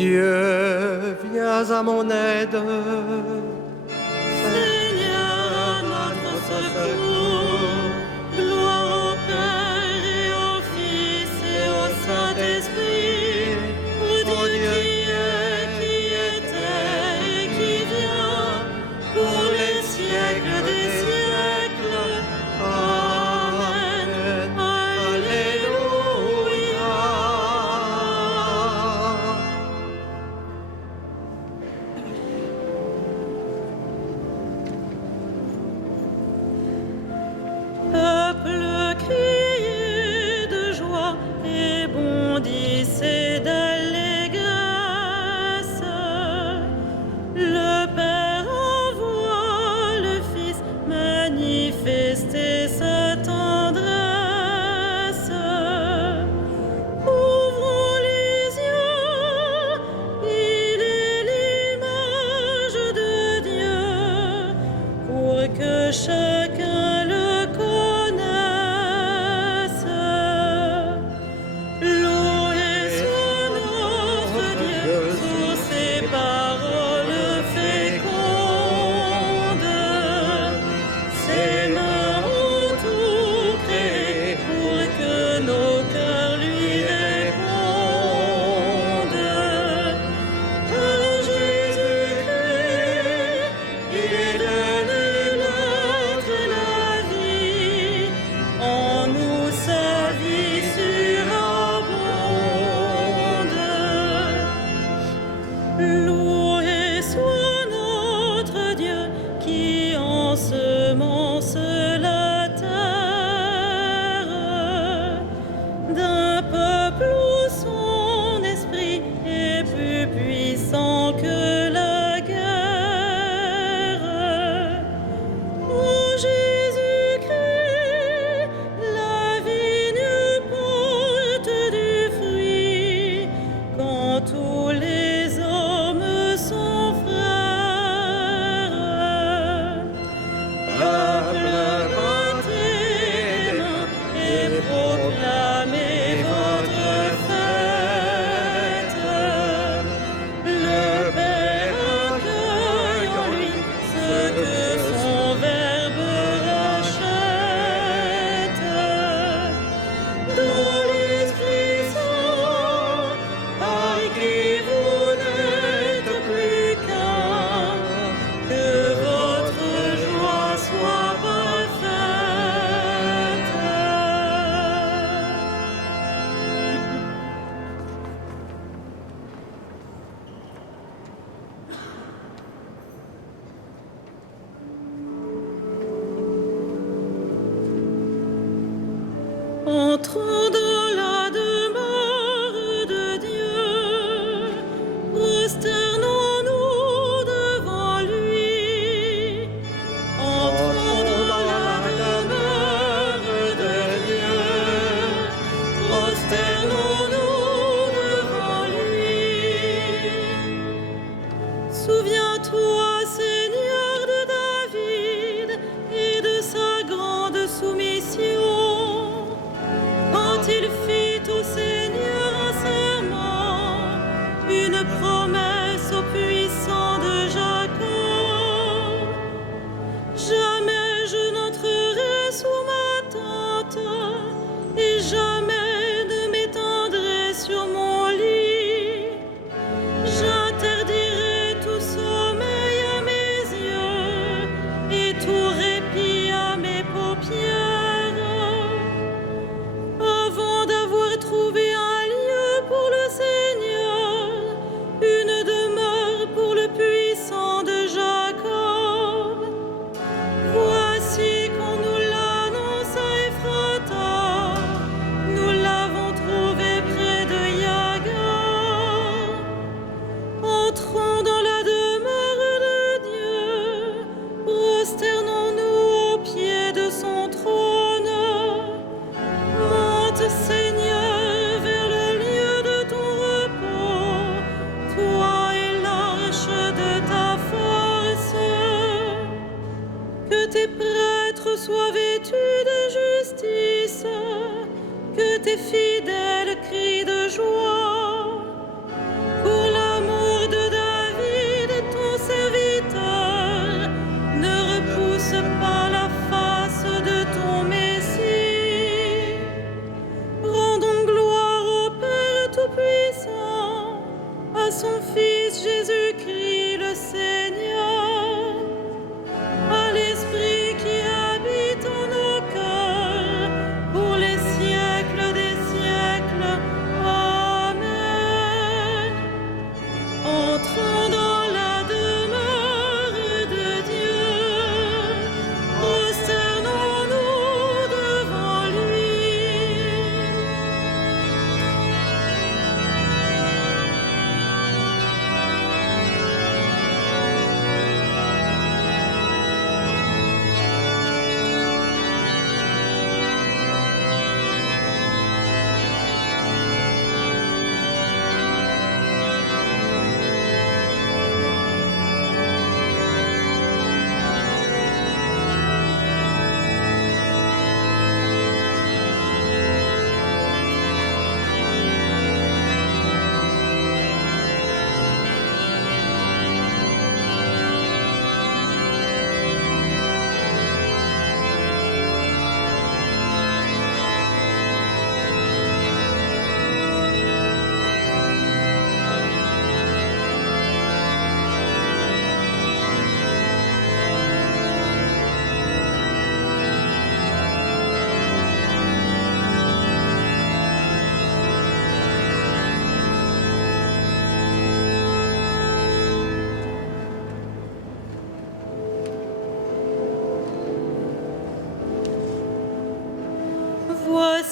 Dieu, viens à mon aide. Seigneur, notre secours, gloire au Père et au Fils et au Saint-Esprit, au Dieu qui était et qui vient, pour les siècles des siècles. Amen. Alléluia. Peuple, criez de joie et bondissez d'allégresse. Le Père envoie le Fils manifester sa tendresse. Ouvrons les yeux, il est l'image de Dieu, pour que chacun le connaisse. Louez soit notre Dieu pour ses paroles fécondes. Ses mains ont tout créé pour que nos cœurs lui répondent. Par Jésus-Christ, il donne l'autre la vie, en nous sa vie surabonde. Loué soit notre Dieu qui ensemence la terre d'un peuple où son esprit est plus puissant que la guerre. Ô Jésus-Christ, la vigne porte du fruit quand tous les hommes sont frères. Peuple, battez les mains et proclamez votre fête. Le Père accueille en lui ce que son Verbe rachète. Dans l'Esprit Saint, par qui vous n'êtes plus qu'un, que votre joie soit parfaite. Entrons dans la demeure de Dieu, prosternons-nous devant lui. Entrons dans la demeure de Dieu, prosternons-nous devant lui. Souviens-toi, Seigneur, de David et de sa grande soumission, quand il fit au Seigneur un serment, une promesse au puissant de Jacob. Jamais je n'entrerai sous ma tente, et jamais ne m'étendrai sur mon lit. J'interdirai tout sommeil à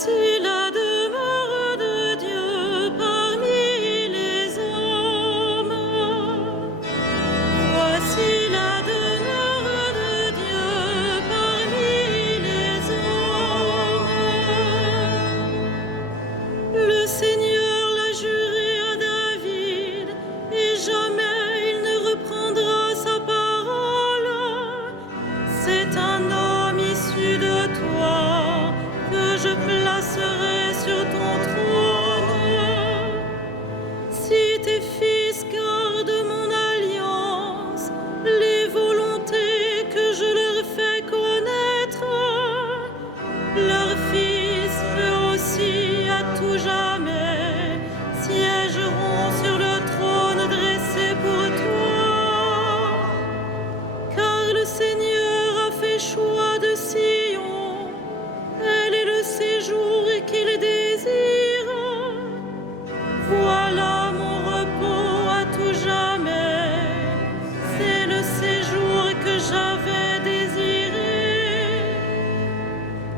Voici la demeure de Dieu parmi les hommes. Voici la demeure de Dieu parmi les hommes. Le Seigneur l'a juré à David, et jamais il ne reprendra sa parole. C'est un homme issu de toi que je placerai sur ton trône. Si tes fils gardent mon alliance, les volontés que je leur fais connaître, leurs fils, eux aussi, à tout jamais, siégeront sur le trône dressé pour toi. Car le Seigneur a fait choix de Sion, elle est le séjour qu'il désire. Voilà mon repos à tout jamais, c'est le séjour que j'avais désiré.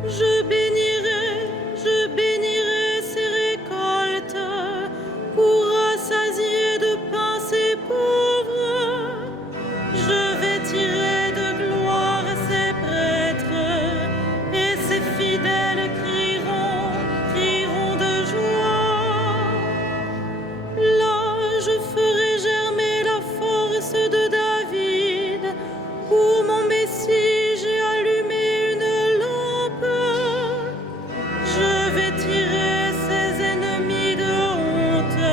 Je bénirai ses récoltes pour rassasier de pain ses pauvres. Je vêtirai de gloire ses prêtres, et ses fidèles crieront de joie. Là, je ferai germer la force de David. Pour mon Messie, j'ai allumé une lampe. Je vêtirai ses ennemis de honte,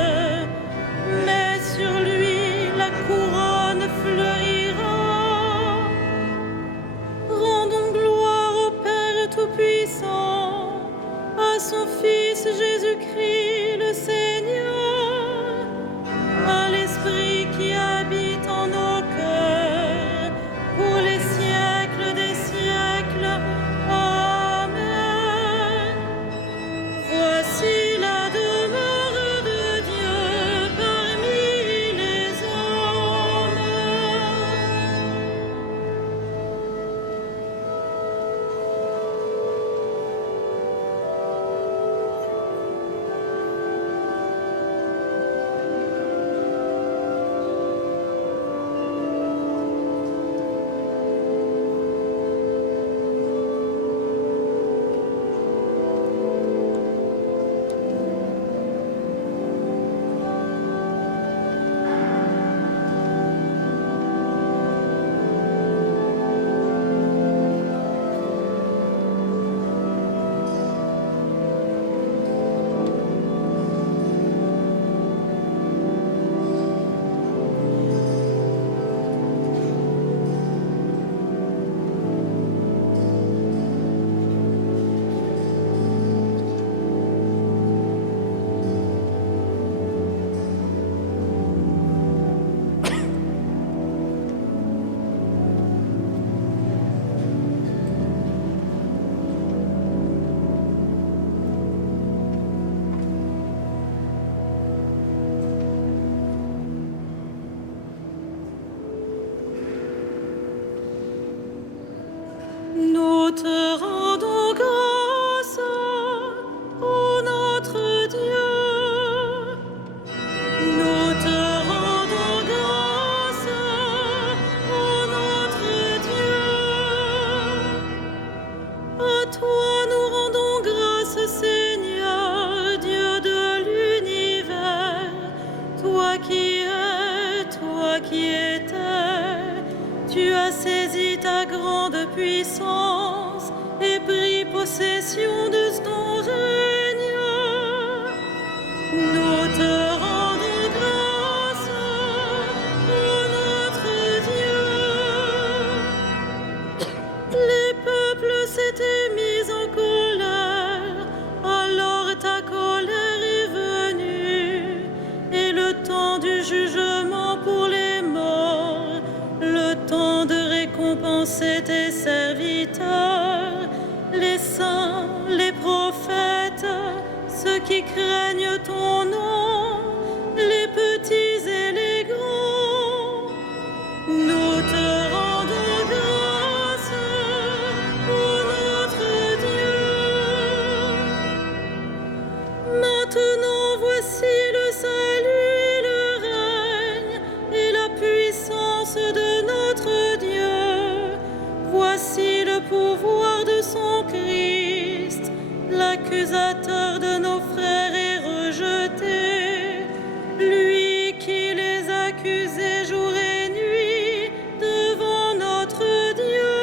mais sur lui la couronne fleurira. Rendons gloire au Père Tout-Puissant, à son Fils Jésus-Christ le Seigneur, à l'Esprit qui habite en nos cœurs, pour les siècles des siècles. Amen. Voici la demeure de Dieu parmi les hommes. Nous te rendons grâce, ô notre Dieu. Nous te rendons grâce, ô notre Dieu. À toi nous rendons grâce, Seigneur, Dieu de l'univers. Toi qui étais, tu as saisi ta grande puissance et pris possession de ton règne. Nous te rendons grâce, ô notre Dieu. Les peuples s'étaient mis en colère, alors ta colère est venue, et le temps du jugement pour les morts, le temps de récompenser tes serviteurs, les saints, les prophètes, ceux qui craignent ton nom, les petits et les grands. Nous te rendons grâce, ô notre Dieu. puissance de notre Dieu. Voici le pouvoir de son Christ. L'accusateur de nos frères est rejeté. Lui qui les accusait jour et nuit devant notre Dieu.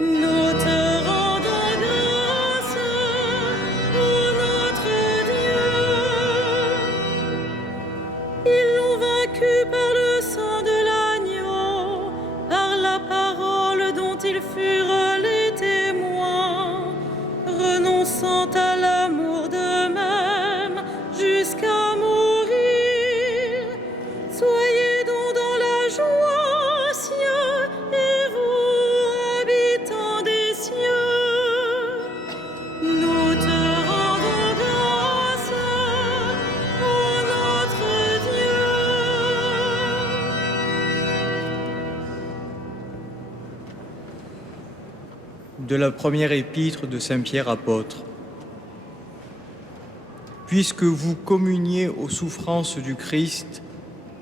Nous te rendons grâce, ô notre Dieu. Ils l'ont vaincu par le sang de l'agneau, par la parole dont ils furent les témoins, renonçant à l'amour d'eux-mêmes jusqu'à mourir. Soyez donc dans la joie, cieux, et vous, habitants des cieux. Nous te rendons grâce, ô notre Dieu. De la première épître de Saint Pierre apôtre. Puisque vous communiez aux souffrances du Christ,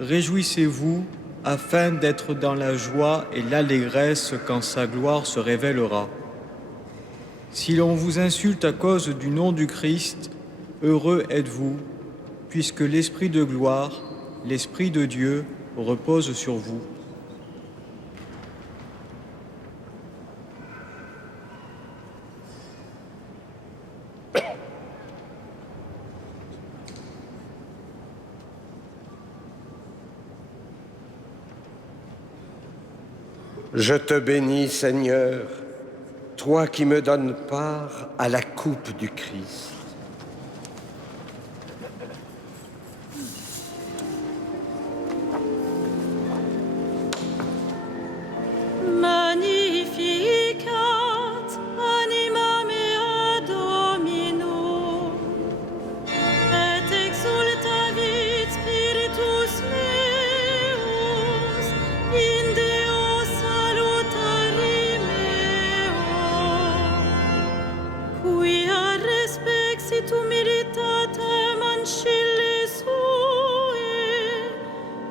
réjouissez-vous afin d'être dans la joie et l'allégresse quand sa gloire se révélera. Si l'on vous insulte à cause du nom du Christ, heureux êtes-vous, puisque l'Esprit de gloire, l'Esprit de Dieu, repose sur vous. Je te bénis, Seigneur, toi qui me donnes part à la coupe du Christ. Magnificat anima mea Domino, et exultavit spiritus meus in Deo salutari meo, quia respexit humilitatem ancille sue,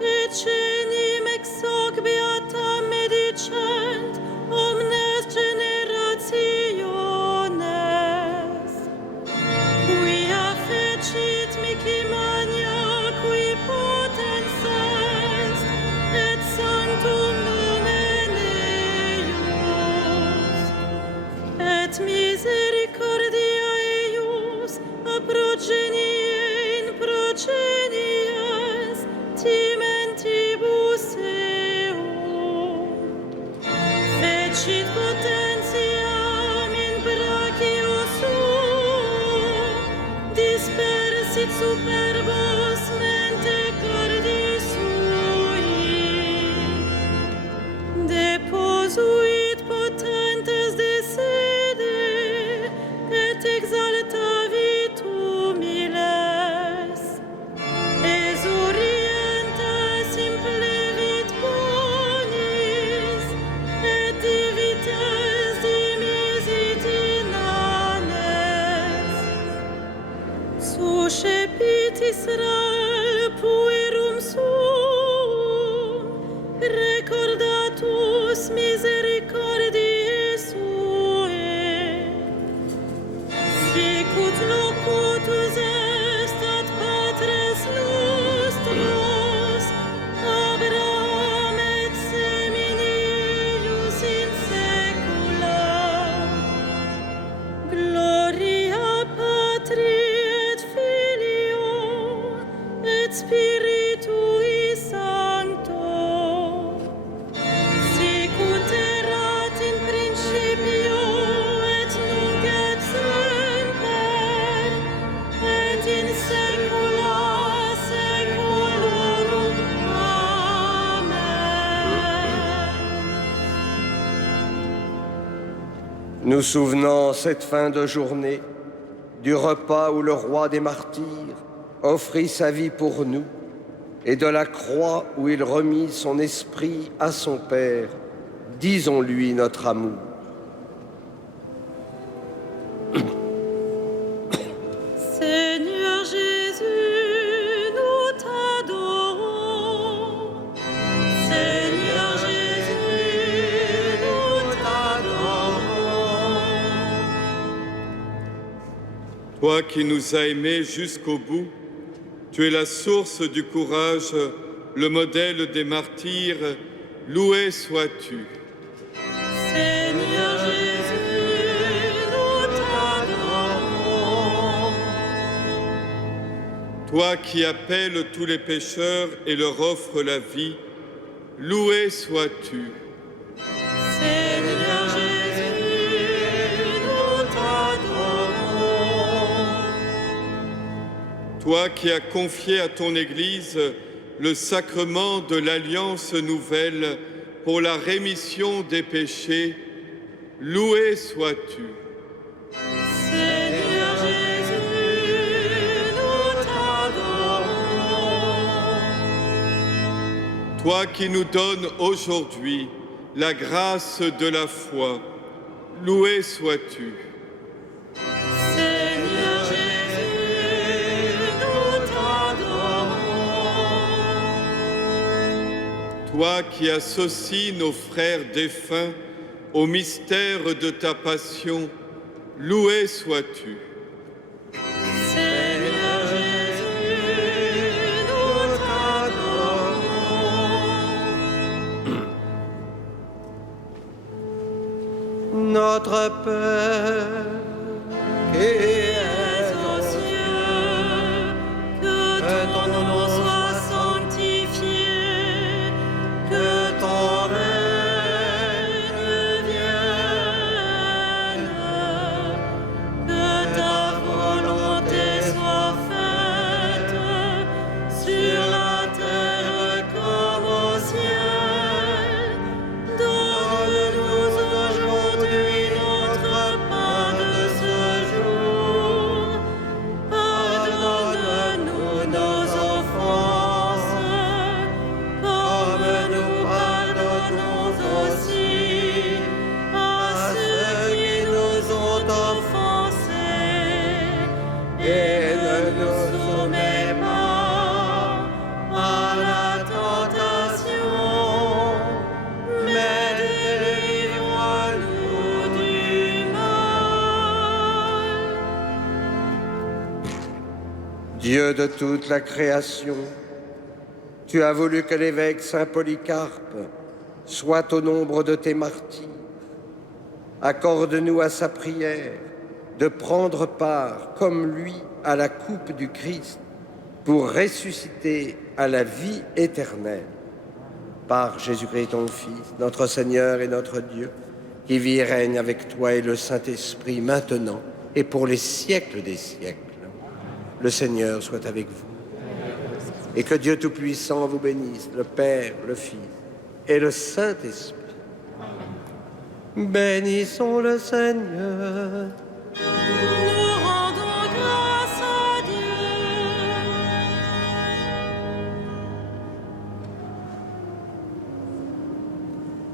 et cenim ex hoc beatam medicent omnes generationes, quia fecit mihi magna qui potens est, et sanctum nomen eius, et misericordia eius a progenie in progenies timentibus eum. Fecit potentiam in brachio suo, dispersit superbos mente cordi sui, deposuit potentes de sede, et exaltavit humiles. Exurientes implevit bonis, et divites dimisit inanes. Suscepit Israel puerum suum, recordatus misericordiae suae. Sicut locutus est ad patres nostros, Abraham et seminius in saecula. Gloria Patri et Filio et Spiritui Sancto, sicut erat in principio et nunc et semper, et in saecula saeculorum. Amen. Nous souvenons cette fin de journée du repas où le roi des martyrs offrit sa vie pour nous et de la croix où il remit son esprit à son Père. Disons-lui notre amour. Seigneur Jésus, nous t'adorons. Toi qui nous as aimés jusqu'au bout, tu es la source du courage, le modèle des martyrs, loué sois-tu. Seigneur Jésus, nous t'adorons. Toi qui appelles tous les pécheurs et leur offres la vie, loué sois-tu. Seigneur Jésus, nous t'adorons. Toi qui as confié à ton Église le sacrement de l'Alliance nouvelle pour la rémission des péchés, loué sois-tu. Seigneur Jésus, nous t'adorons. Toi qui nous donnes aujourd'hui la grâce de la foi, loué sois-tu. Seigneur Jésus, nous t'adorons. Toi qui associes nos frères défunts au mystère de ta passion, loué sois-tu. Seigneur Jésus, nous t'adorons. Notre Père, qui Es aux cieux, que ton nom soit sanctifié, que ton règne vienne, que ta volonté soit faite sur la terre comme au ciel. Donne-nous aujourd'hui notre pain de ce jour. Pardonne-nous nos offenses, comme nous pardonnons aussi à ceux qui nous ont offensés. Et ne nous soumets pas à la tentation, mais délivre-nous du mal. Dieu de toute la création, tu as voulu que l'évêque Saint Polycarpe soit au nombre de tes martyrs. Accorde-nous à sa prière de prendre part, comme lui, à la coupe du Christ pour ressusciter à la vie éternelle. Par Jésus-Christ, ton Fils, notre Seigneur et notre Dieu, qui vit et règne avec toi et le Saint-Esprit maintenant et pour les siècles des siècles. Le Seigneur soit avec vous. Et que Dieu Tout-Puissant vous bénisse, le Père, le Fils et le Saint-Esprit. Bénissons le Seigneur. Nous rendons grâce à Dieu.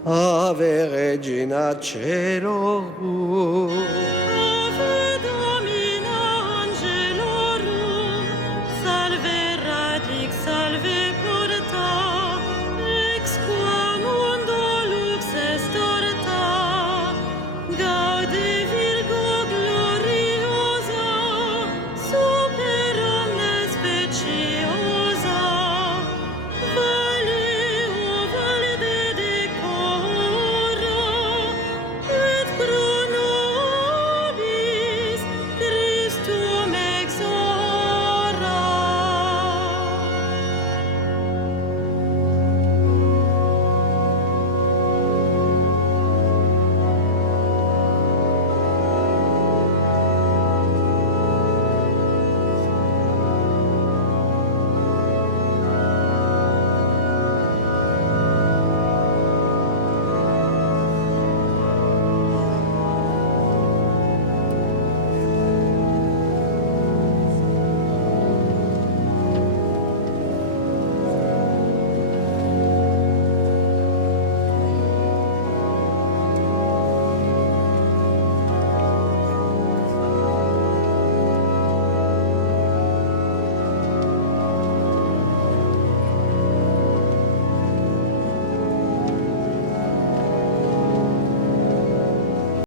Ave Regina Caelorum.